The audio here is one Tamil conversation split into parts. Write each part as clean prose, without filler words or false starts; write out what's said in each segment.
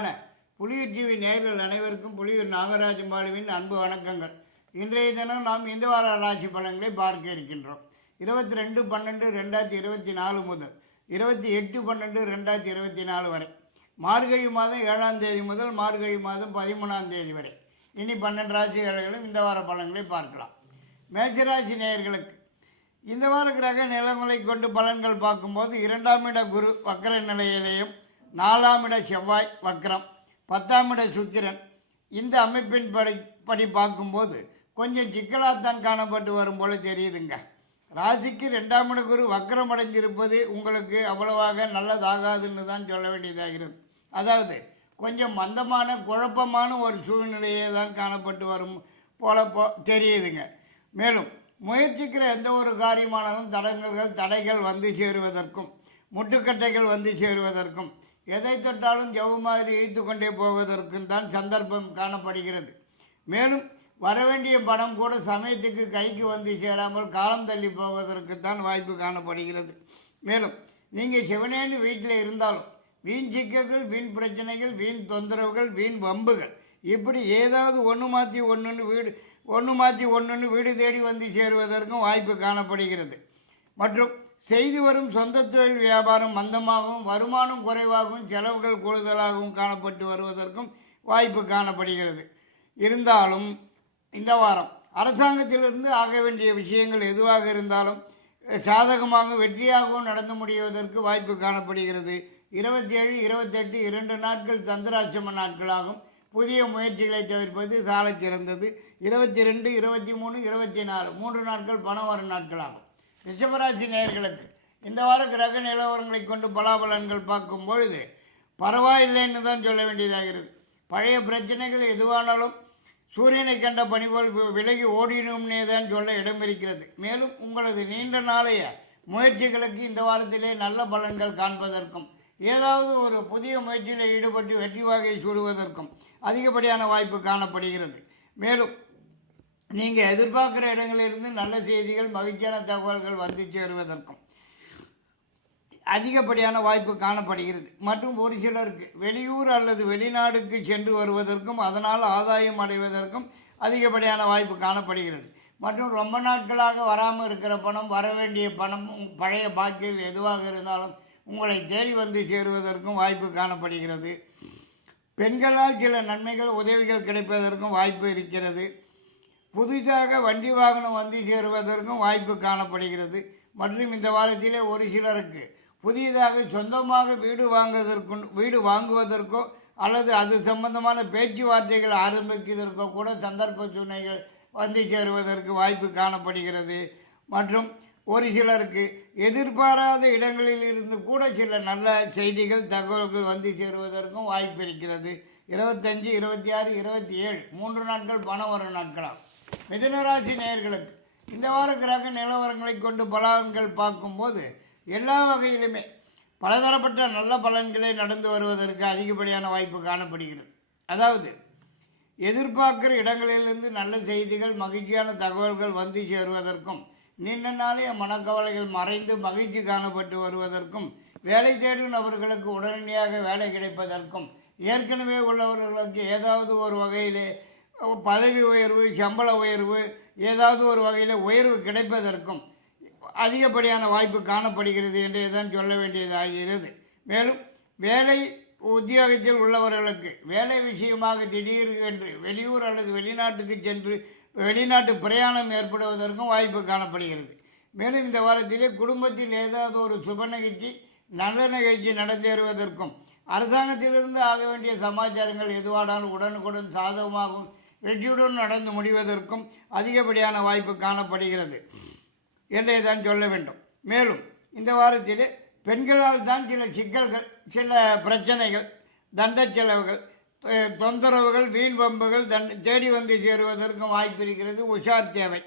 அன்பான புலியூர் டிவி நேயர்கள் அனைவருக்கும் புலியூர் நாகராஜன் பாலுவின் அன்பு வணக்கங்கள். இன்றைய தினம் நாம் இந்த வார ராசி பலன்களை பார்க்க இருக்கின்றோம். 22/12/2024 முதல் 28/12/2024 வரை, மார்கழி மாதம் 7ஆம் தேதி முதல் மார்கழி மாதம் 13ஆம் தேதி வரை இனி 12 ராசிகளும் இந்த வார பலன்களை பார்க்கலாம். மேஷராசி நேயர்களுக்கு இந்த வார கிரக நிலங்களை கொண்டு பலன்கள் பார்க்கும்போது 2ஆம் இட குரு வக்கர நிலையிலேயும், 4ஆம் இட செவ்வாய் வக்கரம், 10ஆம் இட சுக்கிரன், இந்த அமைப்பின் படி பார்க்கும்போது கொஞ்சம் சிக்கலாகத்தான் காணப்பட்டு வரும் போல தெரியுதுங்க. ராசிக்கு 2ஆம் இட குரு வக்கரம் அடைஞ்சிருப்பது உங்களுக்கு அவ்வளவாக நல்லதாகாதுன்னு தான் சொல்ல வேண்டியதாகிறது. அதாவது கொஞ்சம் மந்தமான குழப்பமான ஒரு சூழ்நிலையே தான் காணப்பட்டு வரும் போல தெரியுதுங்க. மேலும் முயற்சிக்கிற எந்த ஒரு காரியமானாலும் தடைகள் வந்து சேருவதற்கும், முட்டுக்கட்டைகள் வந்து சேருவதற்கும், எதை தொட்டாலும் ஜவு மாதிரி இழுத்து கொண்டே போவதற்கும் தான் சந்தர்ப்பம் காணப்படுகிறது. மேலும் வரவேண்டிய பணம் கூட சமயத்துக்கு கைக்கு வந்து சேராமல் காலம் தள்ளி போவதற்கு தான் வாய்ப்பு காணப்படுகிறது. மேலும் நீங்கள் சிவனேன்னு வீட்டில் இருந்தாலும் வீண் சிக்கல்கள், வீண் பிரச்சனைகள், வீண் தொந்தரவுகள், வீண் வம்புகள், இப்படி ஏதாவது ஒன்று மாற்றி ஒன்றுன்னு வீடு தேடி வந்து சேருவதற்கும் வாய்ப்பு காணப்படுகிறது. மற்றும் செய்து வரும் சொந்த தொழில் வியாபாரம் மந்தமாகவும், வருமானம் குறைவாகவும், செலவுகள் கூடுதலாகவும் காணப்பட்டு வருவதற்கும் வாய்ப்பு காணப்படுகிறது. இருந்தாலும் இந்த வாரம் அரசாங்கத்திலிருந்து ஆக வேண்டிய விஷயங்கள் எதுவாக இருந்தாலும் சாதகமாக வெற்றியாகவும் நடந்து முடிவதற்கு வாய்ப்பு காணப்படுகிறது. 27, 28 2 நாட்கள் சந்திராட்சம நாட்களாகும். புதிய முயற்சிகளை தவிர்ப்பது சால சிறந்தது. 22, 23, 24 3 நாட்கள் பணம் வரும் நாட்களாகும். ரிஷபராசி நேயர்களுக்கு இந்த வார கிரக நிலவரங்களை கொண்டு பலாபலன்கள் பார்க்கும் பொழுது பரவாயில்லைன்னு தான் சொல்ல வேண்டியதாகிறது. பழைய பிரச்சனைகள் எதுவானாலும் சூரியனை கண்ட பனி போல் விலகி ஓடினும்னே தான் சொல்ல இடம் இருக்கிறது. மேலும் உங்களது நீண்ட நாளைய முயற்சிகளுக்கு இந்த வாரத்திலே நல்ல பலன்கள் காண்பதற்கும், ஏதாவது ஒரு புதிய முயற்சியில் ஈடுபட்டு வெற்றி வாகை சூடுவதற்கும் அதிகப்படியான வாய்ப்பு காணப்படுகிறது. மேலும் நீங்கள் எதிர்பார்க்குற இடங்களிலிருந்து நல்ல செய்திகள், மகிழ்ச்சியான தகவல்கள் வந்து சேருவதற்கும் அதிகப்படியான வாய்ப்பு காணப்படுகிறது. மற்றும் ஒரு சிலருக்கு வெளியூர் அல்லது வெளிநாடுக்கு சென்று வருவதற்கும் அதனால் ஆதாயம் அடைவதற்கும் அதிகப்படியான வாய்ப்பு காணப்படுகிறது. மற்றும் ரொம்ப நாட்களாக வராமல் இருக்கிற பணம், வர வேண்டிய பணம், பழைய பாக்கிகள் எதுவாக இருந்தாலும் உங்களை தேடி வந்து சேருவதற்கும் வாய்ப்பு காணப்படுகிறது. பெண்களால் சில நன்மைகள், உதவிகள் கிடைப்பதற்கும் வாய்ப்பு இருக்கிறது. புதிதாக வண்டி வாகனம் வந்து சேருவதற்கும் வாய்ப்பு காணப்படுகிறது. மற்றும் இந்த வாரத்திலே ஒரு சிலருக்கு புதியதாக சொந்தமாக வீடு வாங்குவதற்கோ அல்லது அது சம்பந்தமான பேச்சுவார்த்தைகள் ஆரம்பிப்பதற்கோ கூட சந்தர்ப்ப சூழ்நிலைகள் வந்து சேருவதற்கு வாய்ப்பு காணப்படுகிறது. மற்றும் ஒரு சிலருக்கு எதிர்பாராத இடங்களில் இருந்து கூட சில நல்ல செய்திகள், தகவல்கள் வந்து சேருவதற்கும் வாய்ப்பு இருக்கிறது. 25, 26, 27 3 நாட்கள் பணம் வரும் நாட்களாகும். மிதுனராசி நேயர்களுக்கு இந்த வார கிரக நிலவரங்களை கொண்டு பலன்கள் பார்க்கும்போது எல்லா வகையிலுமே பலதரப்பட்ட நல்ல பலன்களை நடந்து வருவதற்கு அதிகப்படியான வாய்ப்பு காணப்படுகிறது. அதாவது எதிர்பார்க்கிற இடங்களிலிருந்து நல்ல செய்திகள், மகிழ்ச்சியான தகவல்கள் வந்து சேருவதற்கும், நீண்ட நாளைய மனக்கவலைகள் மறைந்து மகிழ்ச்சி காணப்பட்டு வருவதற்கும், வேலை தேடும் நபர்களுக்கு உடனடியாக வேலை கிடைப்பதற்கும், ஏற்கனவே உள்ளவர்களுக்கு ஏதாவது ஒரு வகையிலே பதவி உயர்வு, சம்பள உயர்வு, ஏதாவது ஒரு வகையில் உயர்வு கிடைப்பதற்கும் அதிகப்படியான வாய்ப்பு காணப்படுகிறது என்றே தான் சொல்ல வேண்டியதாகிறது. மேலும் வேலை உத்தியோகத்தில் உள்ளவர்களுக்கு வேலை விஷயமாக திடீரென்று வெளியூர் அல்லது வெளிநாட்டுக்கு சென்று வெளிநாட்டு பிரயாணம் ஏற்படுவதற்கும் வாய்ப்பு காணப்படுகிறது. மேலும் இந்த வாரத்திலே குடும்பத்தில் ஏதாவது ஒரு சுப நிகழ்ச்சி, நல்ல நிகழ்ச்சி நடந்தேறுவதற்கும், அரசாங்கத்திலிருந்து ஆக வேண்டிய சமாச்சாரங்கள் எதுவானாலும் உடனுக்குடன் சாதகமாகவும் வெற்றியுடன் நடந்து முடிவதற்கும் அதிகப்படியான வாய்ப்பு காணப்படுகிறது என்றே தான் சொல்ல வேண்டும். மேலும் இந்த வாரத்திலே பெண்களால் தான் சில சிக்கல்கள், சில பிரச்சனைகள், தண்ட செலவுகள், தொந்தரவுகள், வீண் வம்புகள் தேடி வந்து சேருவதற்கும் வாய்ப்பு இருக்கிறது. உஷார் தேவை.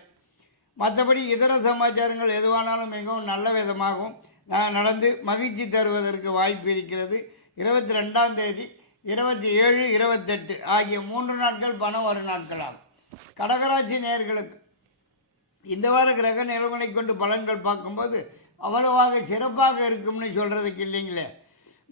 மற்றபடி இதர சமாச்சாரங்கள் எதுவானாலும் மிகவும் நல்ல விதமாகவும் நடந்து மகிழ்ச்சி தருவதற்கு வாய்ப்பு இருக்கிறது. 22ஆம் தேதி, 27, 28 ஆகிய 3 நாட்கள் பணம் வரும் நாட்களாகும். கடகராசி நேயர்களுக்கு இந்த வார கிரக நிலவனை கொண்டு பலன்கள் பார்க்கும்போது அவ்வளவாக சிறப்பாக இருக்கும்னு சொல்கிறதுக்கு இல்லைங்களே.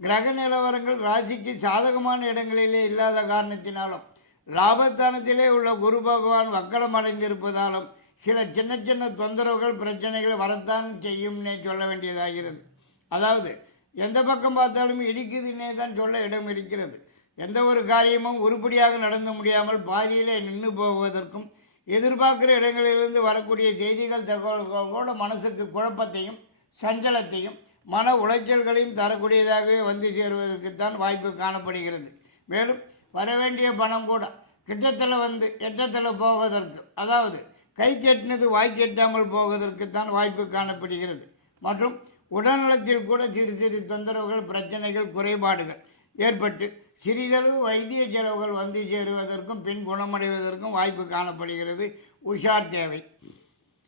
கிரக நிலவரங்கள் ராசிக்கு சாதகமான இடங்களிலே இல்லாத காரணத்தினாலும் லாபஸ்தானத்திலே உள்ள குரு பகவான் வக்கரம் அடைந்திருப்பதாலும் சில சின்ன சின்ன தொந்தரவுகள் பிரச்சனைகள் வரத்தான் செய்யும்னே சொல்ல வேண்டியதாகிறது. அதாவது எந்த பக்கம் பார்த்தாலும் இடிக்குதுன்னே தான் சொல்ல இடம் இருக்கிறது. எந்த ஒரு காரியமும் உருப்படியாக நடந்து முடியாமல் பாதியிலே நின்று போவதற்கும் எதிர்பார்க்கிற இடங்களிலிருந்து வரக்கூடிய செய்திகள் தகவல்களோட மனசுக்கு குழப்பத்தையும் சஞ்சலத்தையும் மன உளைச்சல்களையும் தரக்கூடியதாகவே வந்து சேருவதற்குத்தான் வாய்ப்பு காணப்படுகிறது. மேலும் வரவேண்டிய பணம் கூட கிட்டத்தில் வந்து எட்டத்தில் போவதற்கு, அதாவது கை கெட்டினது வாய் கெட்டாமல் போவதற்குத்தான் வாய்ப்பு காணப்படுகிறது. மற்றும் உடல்நலத்தில் கூட சிறு சிறு தொந்தரவுகள் பிரச்சனைகள் குறைபாடுகள் ஏற்பட்டு சிறிதளவு வைத்திய செலவுகள் வந்து சேருவதற்கும் பின் குணமடைவதற்கும் வாய்ப்பு காணப்படுகிறது. உஷார் தேவை.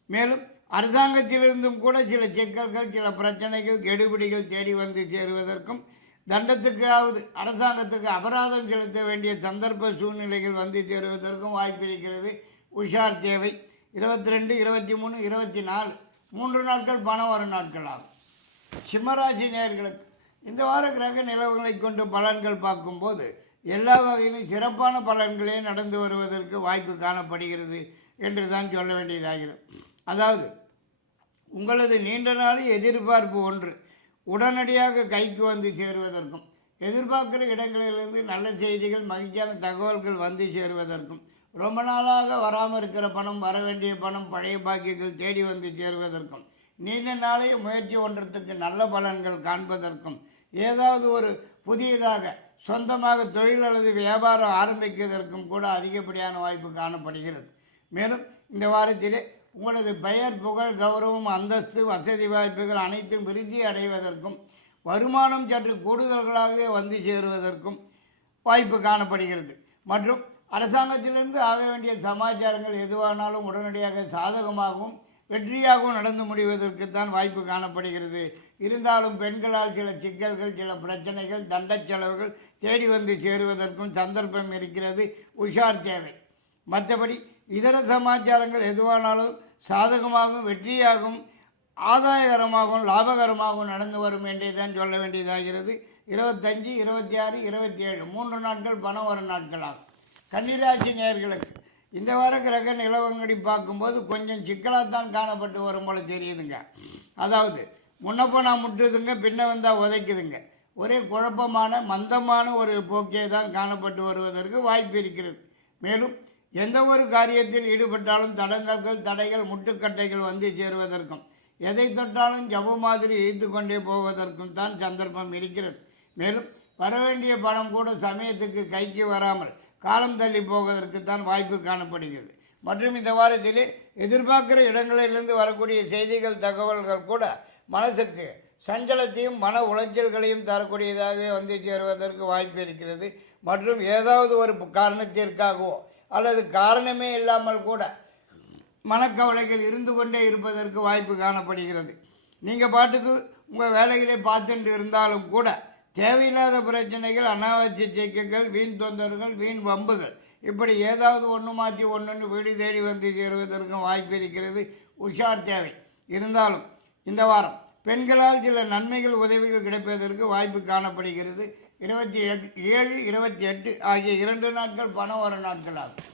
மேலும் அரசாங்கத்திலிருந்தும் கூட சில சிக்கல்கள் சில பிரச்சனைகள் கெடுபிடிகள் தேடி வந்து சேருவதற்கும் தண்டத்துக்காவது அரசாங்கத்துக்கு அபராதம் செலுத்த வேண்டிய சந்தர்ப்ப சூழ்நிலைகள் வந்து சேருவதற்கும் வாய்ப்பு இருக்கிறது. உஷார் தேவை. 22, 23, 24 3 நாட்கள் பணம் வரும் நாட்கள் ஆகும். சிம்மராசி நேயர்களுக்கு இந்த வார கிரக நிலவுகளை கொண்டு பலன்கள் பார்க்கும்போது எல்லா வகையிலும் சிறப்பான பலன்களே நடந்து வருவதற்கு வாய்ப்பு காணப்படுகிறது என்று தான் சொல்ல வேண்டியதாகிறது. அதாவது உங்களது நீண்ட நாள் எதிர்பார்ப்பு ஒன்று உடனடியாக கைக்கு வந்து சேருவதற்கும் எதிர்பார்க்கிற இடங்களிலிருந்து நல்ல செய்திகள் மகிழ்ச்சியான தகவல்கள் வந்து சேருவதற்கும் ரொம்ப நாளாக வராமல் இருக்கிற பணம் வர வேண்டிய பணம் பழைய பாக்கியங்கள் தேடி வந்து சேருவதற்கும் நீண்ட நாளைய முயற்சி ஒன்றத்துக்கு நல்ல பலன்கள் காண்பதற்கும் ஏதாவது ஒரு புதியதாக சொந்தமாக தொழில் அல்லது வியாபாரம் ஆரம்பிப்பதற்கும் கூட அதிகப்படியான வாய்ப்பு காணப்படுகிறது. மேலும் இந்த வாரத்திலே உங்களது பெயர் புகழ் கௌரவம் அந்தஸ்து வசதி வாய்ப்புகள் அனைத்தும் விருத்தி அடைவதற்கும் வருமானம் சற்று கூடுதல்களாகவே வந்து சேருவதற்கும் வாய்ப்பு காணப்படுகிறது. மற்றும் அரசாங்கத்திலிருந்து ஆக வேண்டிய சமாச்சாரங்கள் எதுவானாலும் உடனடியாக சாதகமாகவும் வெற்றியாகவும் நடந்து முடிவதற்குத்தான் வாய்ப்பு காணப்படுகிறது. இருந்தாலும் பெண்களால் சில சிக்கல்கள் சில பிரச்சனைகள் தண்ட செலவுகள் தேடி வந்து சேருவதற்கும் சந்தர்ப்பம் இருக்கிறது. உஷார் தேவை. மற்றபடி இதர சமாச்சாரங்கள் எதுவானாலும் சாதகமாகவும் வெற்றியாகவும் ஆதாயகரமாகவும் லாபகரமாகவும் நடந்து வரும் என்றே தான் சொல்ல வேண்டியதாகிறது. 25, 26, 27 3 நாட்கள் பணம் வரும் நாட்களாகும். கன்னிராசி நேயர்களுக்கு இந்த வார கிரக நிலவங்கடி பார்க்கும்போது கொஞ்சம் சிக்கலாகத்தான் காணப்பட்டு வரும் போல தெரியுதுங்க. அதாவது முன்னப்போ நான் முட்டுதுங்க பின்ன வந்தால் உதைக்குதுங்க. ஒரே குழப்பமான மந்தமான ஒரு போக்கே தான் காணப்பட்டு வருவதற்கு வாய்ப்பு இருக்கிறது. மேலும் எந்த ஒரு காரியத்தில் ஈடுபட்டாலும் தடங்கல்கள் தடைகள் முட்டுக்கட்டைகள் வந்து சேருவதற்கும் எதை தொட்டாலும் ஜப மாதிரி இழுத்து கொண்டே போவதற்கும் தான் சந்தர்ப்பம் இருக்கிறது. மேலும் வரவேண்டிய பணம் கூட சமயத்துக்கு கைக்கு வராமல் காலம் தள்ளி போவதற்குத்தான் வாய்ப்பு காணப்படுகிறது. மற்றும் இந்த வாரத்திலே எதிர்பார்க்கிற இடங்களிலிருந்து வரக்கூடிய செய்திகள் தகவல்கள் கூட மனசுக்கு சஞ்சலத்தையும் மன உளைச்சல்களையும் தரக்கூடியதாகவே வந்து சேருவதற்கு வாய்ப்பு இருக்கிறது. மற்றும் ஏதாவது ஒரு காரணத்திற்காகவோ அல்லது காரணமே இல்லாமல் கூட மனக்கவலைகள் இருந்து கொண்டே இருப்பதற்கு வாய்ப்பு காணப்படுகிறது. நீங்கள் பாட்டுக்கு உங்கள் வேலைகளை பார்த்துட்டு இருந்தாலும் கூட தேவையில்லாத பிரச்சனைகள் அனாவசிய சிக்கல்கள் வீண் தொந்தர்கள் வீண் வம்புகள் இப்படி ஏதாவது ஒன்று மாற்றி ஒன்று வீடு தேடி வந்து சேருவதற்கும் வாய்ப்பு இருக்கிறது. உஷார் தேவை. இருந்தாலும் இந்த வாரம் பெண்களால் சில நன்மைகள் உதவிகள் கிடைப்பதற்கு வாய்ப்பு காணப்படுகிறது. 27, 28 ஆகிய 2 நாட்கள் பணம் வரும் நாட்களாகும்.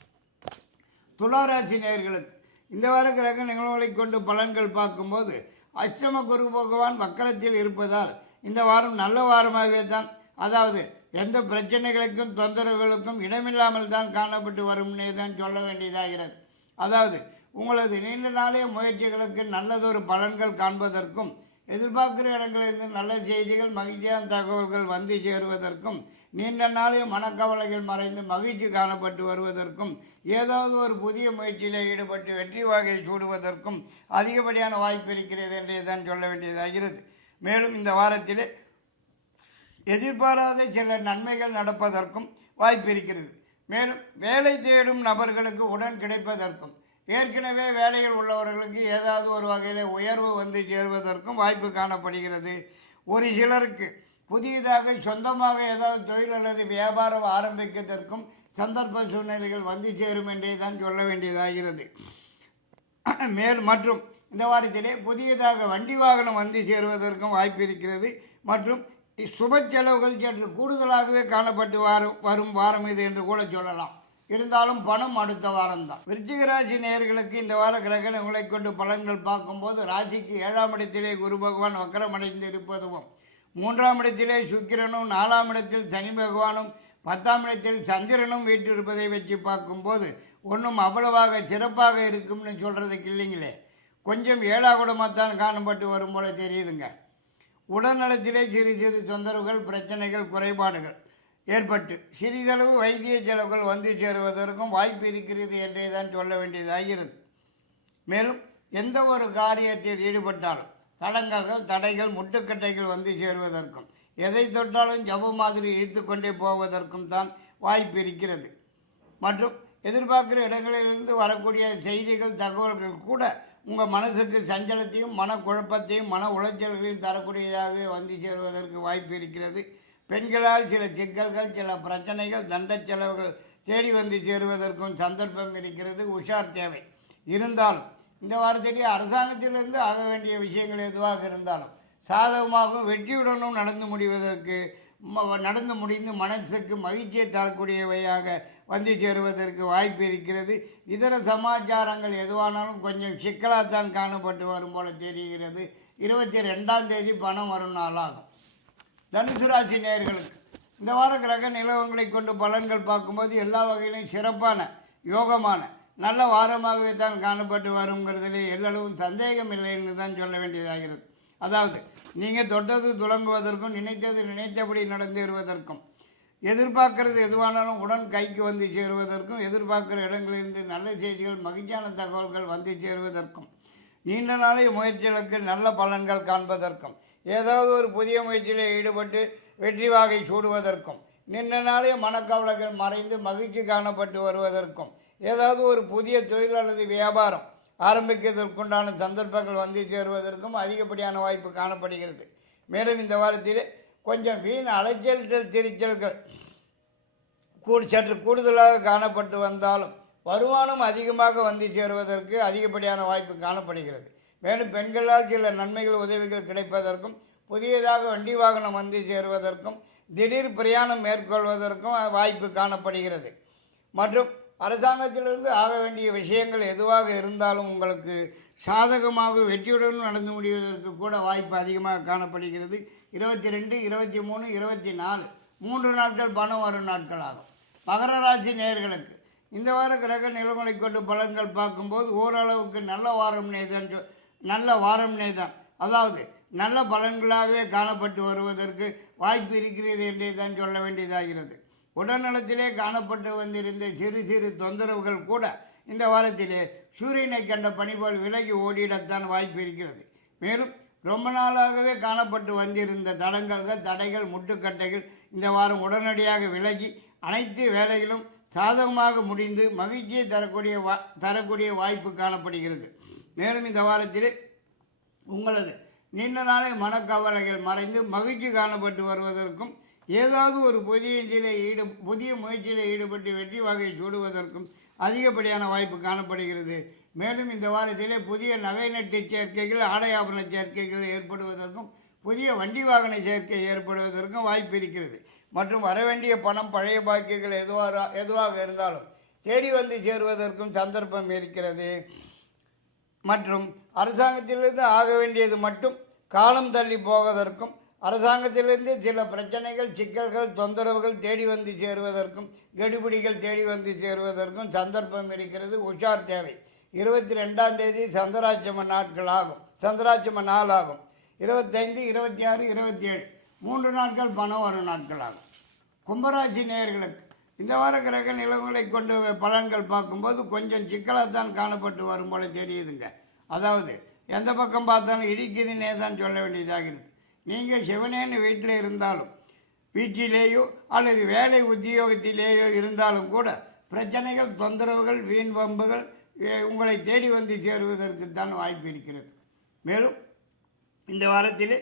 துளாராசி நேயர்களுக்கு இந்த வார கிரக நிகழ்வுகளை கொண்டு பலன்கள் பார்க்கும்போது அஷ்டம குரு பகவான் வக்கரத்தில் இருப்பதால் இந்த வாரம் நல்ல வாரமாகவே தான், அதாவது எந்த பிரச்சனைகளுக்கும் தொந்தரவுகளுக்கும் இடமில்லாமல் தான் காணப்பட்டு வரும்னே தான் சொல்ல வேண்டியதாகிறது. அதாவது உங்களது நீண்ட நாளைய முயற்சிகளுக்கு நல்லதொரு பலன்கள் காண்பதற்கும் எதிர்பார்க்கிற இடங்களிலிருந்து நல்ல செய்திகள் மகிழ்ச்சியான தகவல்கள் வந்து சேருவதற்கும் நீண்ட நாளைய மனக்கவலைகள் மறைந்து மகிழ்ச்சி காணப்பட்டு வருவதற்கும் ஏதாவது ஒரு புதிய முயற்சியில் ஈடுபட்டு வெற்றி வாகை சூடுவதற்கும் அதிகப்படியான வாய்ப்பு இருக்கிறது என்றே தான் சொல்ல வேண்டியதாகிறது. மேலும் இந்த வாரத்தில் எதிர்பாராத சில நன்மைகள் நடப்பதற்கும் வாய்ப்பு இருக்கிறது. மேலும் வேலை தேடும் நபர்களுக்கு உடன் கிடைப்பதற்கும் ஏற்கனவே வேலையில் உள்ளவர்களுக்கு ஏதாவது ஒரு வகையில் உயர்வு வந்து சேருவதற்கும் வாய்ப்பு காணப்படுகிறது. ஒரு சிலருக்கு புதியதாக சொந்தமாக ஏதாவது தொழில் அல்லது வியாபாரம் ஆரம்பிப்பதற்கும் சந்தர்ப்ப சூழ்நிலைகள் வந்து சேரும் என்றே தான் சொல்ல வேண்டியதாகிறது. மற்றும் இந்த வாரத்திலே புதியதாக வண்டி வாகனம் வந்து சேருவதற்கும் வாய்ப்பு இருக்கிறது. மற்றும் சுப செலவுகள் சற்று கூடுதலாகவே காணப்பட்டு வரும் வாரம் இது என்று கூட சொல்லலாம். இருந்தாலும் பணம் அடுத்த வாரம்தான். விருச்சிக ராசி நேயர்களுக்கு இந்த வார கிரக நிலைகளை கொண்டு பலன்கள் பார்க்கும்போது ராசிக்கு 7ஆம் இடத்திலே குரு பகவான் வக்கரமடைந்து இருப்பதும், 3ஆம் இடத்திலே சுக்கிரனும், 4ஆம் இடத்தில் சனி பகவானும், 10ஆம் இடத்தில் சந்திரனும் வீட்டிருப்பதை வச்சு பார்க்கும்போது ஒன்றும் அவ்வளவாக சிறப்பாக இருக்கும்னு சொல்கிறதுக்கு இல்லைங்களே, கொஞ்சம் ஏடாகுடமாகத்தான் காணப்பட்டு வரும் போல தெரியுதுங்க. உடல்நலத்திலே சிறு சிறு தொந்தரவுகள், பிரச்சனைகள், குறைபாடுகள் ஏற்பட்டு சிறிதளவு வைத்திய செலவுகள் வந்து சேருவதற்கும் வாய்ப்பு இருக்கிறது என்றே தான் சொல்ல வேண்டியதாகிறது. மேலும் எந்த ஒரு காரியத்தில் ஈடுபட்டாலும் தடங்கல்கள், தடைகள், முட்டுக்கட்டைகள் வந்து சேருவதற்கும், எதை தொட்டாலும் ஜவு மாதிரி இழுத்து கொண்டே போவதற்கும் தான் வாய்ப்பு இருக்கிறது. மற்றும் எதிர்பார்க்குற இடங்களிலிருந்து வரக்கூடிய செய்திகள், தகவல்கள் கூட உங்கள் மனசுக்கு சஞ்சலத்தையும், மனக்குழப்பத்தையும், மன உளைச்சல்களையும் தரக்கூடியதாக வந்து சேருவதற்கு வாய்ப்பு இருக்கிறது. பெண்களால் சில சிக்கல்கள், சில பிரச்சனைகள், தண்ட செலவுகள் தேடி வந்து சேருவதற்கும் சந்தர்ப்பம் இருக்கிறது. உஷார் தேவை. இருந்தாலும் இந்த வாரத்திலேயே அரசாங்கத்திலிருந்து ஆக வேண்டிய விஷயங்கள் எதுவாக இருந்தாலும் சாதகமாகவும் வெற்றியுடனும் நடந்து முடிந்து மனசுக்கு மகிழ்ச்சியை தரக்கூடியவையாக வந்து சேருவதற்கு வாய்ப்பு இருக்கிறது. இதர சமாச்சாரங்கள் எதுவானாலும் கொஞ்சம் சிக்கலாகத்தான் காணப்பட்டு வரும் போல தெரிகிறது. 22ஆம் தேதி பணம் வரும் நாளாகும். தனுசு ராசி நேயர்களுக்கு இந்த வார கிரக நிலவங்களை கொண்டு பலன்கள் பார்க்கும்போது எல்லா வகையிலும் சிறப்பான, யோகமான, நல்ல வாரமாகவே தான் காணப்பட்டு வருங்கிறதுலே எல்லளவும் சந்தேகம் இல்லைன்னு தான் சொல்ல வேண்டியதாகிறது. அதாவது நீங்கள் தொட்டது துலங்குவதற்கும், நினைத்தது நினைத்தபடி நடந்தேறுவதற்கும், எதிர்பார்க்கறது எதுவானாலும் உடன் கைக்கு வந்து சேருவதற்கும், எதிர்பார்க்குற இடங்களிலிருந்து நல்ல செய்திகள், மகிழ்ச்சியான தகவல்கள் வந்து சேருவதற்கும், நீண்ட நாளைய முயற்சிகளுக்கு நல்ல பலன்கள் காண்பதற்கும், ஏதாவது ஒரு புதிய முயற்சியில் ஈடுபட்டு வெற்றி வாகை சூடுவதற்கும், நீண்ட நாளைய மனக்கவலைகள் மறைந்து மகிழ்ச்சி காணப்பட்டு வருவதற்கும், ஏதாவது ஒரு புதிய தொழில் அல்லது வியாபாரம் ஆரம்பிக்கிறதற்குண்டான சந்தர்ப்பங்கள் வந்து சேருவதற்கும் அதிகப்படியான வாய்ப்பு காணப்படுகிறது. மேலும் இந்த வாரத்தில் கொஞ்சம் வீண் அலைச்சல்கள், திரிச்சல்கள் சற்று கூடுதலாக காணப்பட்டு வந்தாலும் வருமானம் அதிகமாக வந்து சேருவதற்கு அதிகப்படியான வாய்ப்பு காணப்படுகிறது. மேலும் பெண்களால் சில நன்மைகள், உதவிகள் கிடைப்பதற்கும், புதியதாக வண்டி வாகனம் வந்து சேருவதற்கும், திடீர் பிரயாணம் மேற்கொள்வதற்கும் வாய்ப்பு காணப்படுகிறது. மற்றும் அரசாங்கத்திலிருந்து ஆக வேண்டிய விஷயங்கள் எதுவாக இருந்தாலும் உங்களுக்கு சாதகமாக வெற்றியுடன் நடந்து முடிவதற்கு கூட வாய்ப்பு அதிகமாக காணப்படுகிறது. 22, 23, 24 3 நாட்கள் பணம் வரும் நாட்கள் ஆகும். மகர ராசி நேயர்களுக்கு இந்த வார கிரக நிலவங்களை கொண்டு பலன்கள் பார்க்கும்போது ஓரளவுக்கு நல்ல வாரம்னே தான், அதாவது நல்ல பலன்களாகவே காணப்பட்டு வருவதற்கு வாய்ப்பு இருக்கிறது என்றே தான் சொல்ல வேண்டியதாகிறது. உடல்நலத்திலே காணப்பட்டு வந்திருந்த சிறு சிறு தொந்தரவுகள் கூட இந்த வாரத்திலே சூரியனை கண்ட பனி போல் விலகி ஓடிடத்தான் வாய்ப்பு இருக்கிறது. மேலும் ரொம்ப நாளாகவே காணப்பட்டு வந்திருந்த தடங்கல்கள், தடைகள், முட்டுக்கட்டைகள் இந்த வாரம் உடனடியாக விலகி அனைத்து வேலைகளும் சாதகமாக முடிந்து மகிழ்ச்சியை தரக்கூடிய வாய்ப்பு காணப்படுகிறது. மேலும் இந்த வாரத்தில் உங்களது நீண்ட நாளை மனக்கவலைகள் மறைந்து மகிழ்ச்சி காணப்பட்டு வருவதற்கும், ஏதாவது ஒரு புதிய முயற்சியில் ஈடுபட்டு வெற்றி வகை சூடுவதற்கும் அதிகப்படியான வாய்ப்பு காணப்படுகிறது. மேலும் இந்த வாரத்திலே புதிய நகை நட்டு சேர்க்கைகள், ஆடை ஆபரண சேர்க்கைகள் ஏற்படுவதற்கும், புதிய வண்டி வாகன சேர்க்கை ஏற்படுவதற்கும் வாய்ப்பு இருக்கிறது. மற்றும் வரவேண்டிய பணம், பழைய பாக்கியங்கள் எதுவாக இருந்தாலும் தேடி வந்து சேருவதற்கும் சந்தர்ப்பம் இருக்கிறது. மற்றும் அரசாங்கத்திலிருந்து ஆக வேண்டியது மட்டும் காலம் தள்ளி போவதற்கும், அரசாங்கத்திலிருந்து சில பிரச்சனைகள், சிக்கல்கள், தொந்தரவுகள் தேடி வந்து சேருவதற்கும், கெடுபிடிகள் தேடி வந்து சேருவதற்கும் சந்தர்ப்பம் இருக்கிறது. உஷார் தேவை. 22ஆம் தேதி சந்திராட்சம நாள் ஆகும். 25, 26, 27 3 நாட்கள் பணம் வரும் நாட்கள் ஆகும். கும்பராசி நேயர்களுக்கு இந்த வார கிரக நிலவுகளை கொண்டு பலன்கள் பார்க்கும்போது கொஞ்சம் சிக்கலாகத்தான் காணப்பட்டு வரும் போல தெரியுதுங்க. அதாவது எந்த பக்கம் பார்த்தாலும் இடிக்குதுன்னே தான் சொல்ல வேண்டியதாகிறது. நீங்கள் சிவனேன்னு வீட்டில் இருந்தாலும், வீட்டிலேயோ அல்லது வேலை உத்தியோகத்திலேயோ இருந்தாலும் கூட பிரச்சனைகள், தொந்தரவுகள், வீண் வம்புகள் உங்களை தேடி வந்து சேருவதற்கு தான் வாய்ப்பு இருக்கிறது. மேலும் இந்த வாரத்தில்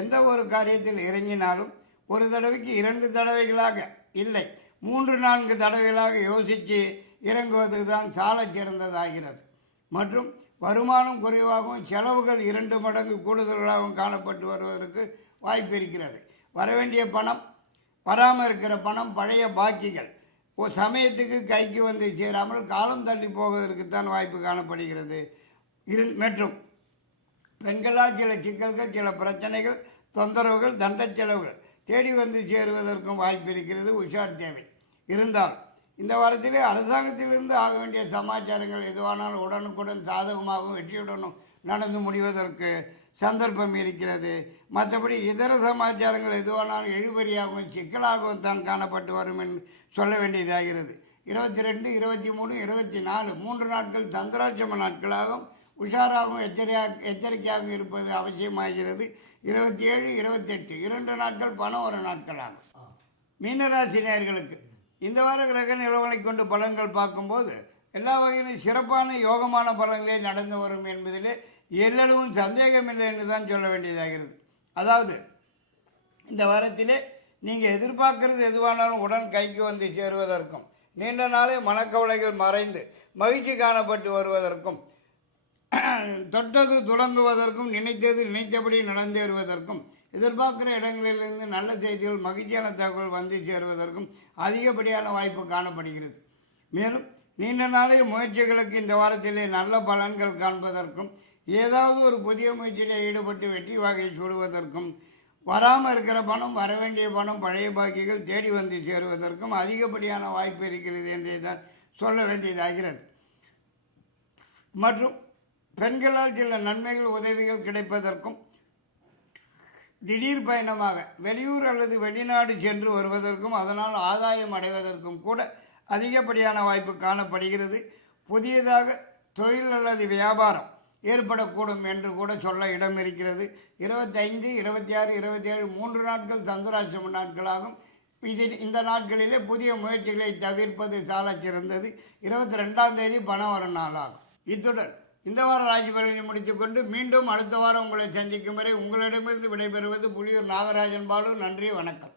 எந்த ஒரு காரியத்தில் இறங்கினாலும் ஒரு தடவைக்கு 2 தடவைகளாக இல்லை, 3-4 தடவைகளாக யோசித்து இறங்குவது தான் சால சிறந்ததாகிறது. மற்றும் வருமானம் குறைவாகவும் செலவுகள் 2 மடங்கு கூடுதலாகவும் காணப்பட்டு வருவதற்கு வாய்ப்பு இருக்கிறது. வரவேண்டிய பணம், வராமல் இருக்கிற பணம், பழைய பாக்கிகள் ஒரு சமயத்துக்கு கைக்கு வந்து சேராமல் காலம் தள்ளி போவதற்குத்தான் வாய்ப்பு காணப்படுகிறது. மற்றும் பெண்களால் சில சிக்கல்கள், சில பிரச்சனைகள், தொந்தரவுகள், தண்ட செலவுகள் தேடி வந்து சேருவதற்கும் வாய்ப்பு இருக்கிறது. உஷார் தேவை. இருந்தால் இந்த வாரத்திலே அரசாங்கத்திலிருந்து ஆக வேண்டிய சமாச்சாரங்கள் எதுவானாலும் உடனுக்குடன் சாதகமாகவும் வெற்றியுடனும் நடந்து முடிவதற்கு சந்தர்ப்பம் இருக்கிறது. மற்றபடி இதர சமாச்சாரங்கள் எதுவானாலும் எழுபறியாகவும் சிக்கலாகவும் தான் காணப்பட்டு வரும் என்று சொல்ல வேண்டியதாகிறது. 22, 23, 24 3 நாட்கள் சந்திராட்சம நாட்களாகவும் உஷாராகவும் எச்சரிக்கையாக இருப்பது அவசியமாகிறது. 27, 28 2 நாட்கள் பணம் வர நாட்களாகும். மீனராசி நேயர்களுக்கு இந்த வார கிரக நிலவுகளை கொண்டு பலன்கள் பார்க்கும்போது எல்லா வகையிலும் சிறப்பான யோகமான பலன்களே நடந்து வரும் என்பதிலே எல்லளவும் சந்தேகமில்லை என்று தான் சொல்ல வேண்டியதாகிறது. அதாவது இந்த வாரத்திலே நீங்கள் எதிர்பார்க்கறது எதுவானாலும் உடன் கைக்கு வந்து சேருவதற்கும், நீண்ட நாளே மனக்கவலைகள் மறைந்து மகிழ்ச்சி காணப்பட்டு வருவதற்கும், தொட்டது தொடங்குவதற்கும், நினைத்தது நினைத்தபடி நடந்தேறுவதற்கும், எதிர்பார்க்கிற இடங்களிலிருந்து நல்ல செய்திகள், மகிழ்ச்சியான தகவல் வந்து சேருவதற்கும் அதிகப்படியான வாய்ப்பு காணப்படுகிறது. மேலும் நீண்ட நாளைய முயற்சிகளுக்கு இந்த வாரத்திலே நல்ல பலன்கள் காண்பதற்கும், ஏதாவது ஒரு புதிய முயற்சியில் ஈடுபட்டு வெற்றி வாகை சூடுவதற்கும், வராமல் இருக்கிற பணம், வரவேண்டிய பணம், பழைய பாக்கிகள் தேடி வந்து சேருவதற்கும் அதிகப்படியான வாய்ப்பு இருக்கிறது என்றே தான் சொல்ல வேண்டியதாகிறது. மற்றும் பெண்களால் சில நன்மைகள், உதவிகள் கிடைப்பதற்கும், திடீர் பயணமாக வெளியூர் அல்லது வெளிநாடு சென்று வருவதற்கும், அதனால் ஆதாயம் அடைவதற்கும் கூட அதிகப்படியான வாய்ப்பு காணப்படுகிறது. புதியதாக தொழில் அல்லது வியாபாரம் ஏற்படக்கூடும் என்று கூட சொல்ல இடம் இருக்கிறது. 25, 26, 27 3 நாட்கள் சந்திராட்சம நாட்களாகும். இந்த நாட்களிலே புதிய முயற்சிகளை தவிர்ப்பது சால சிறந்தது. 22ஆம் தேதி பணம் வரும் நாளாகும். இத்துடன் இந்த வார ராசி பலனை முடித்துக்கொண்டு மீண்டும் அடுத்த வாரம் உங்களை சந்திக்கும் வரை உங்களிடமிருந்து விடைபெறுவது புலியூர் நாகராஜன் பாலு. நன்றி, வணக்கம்.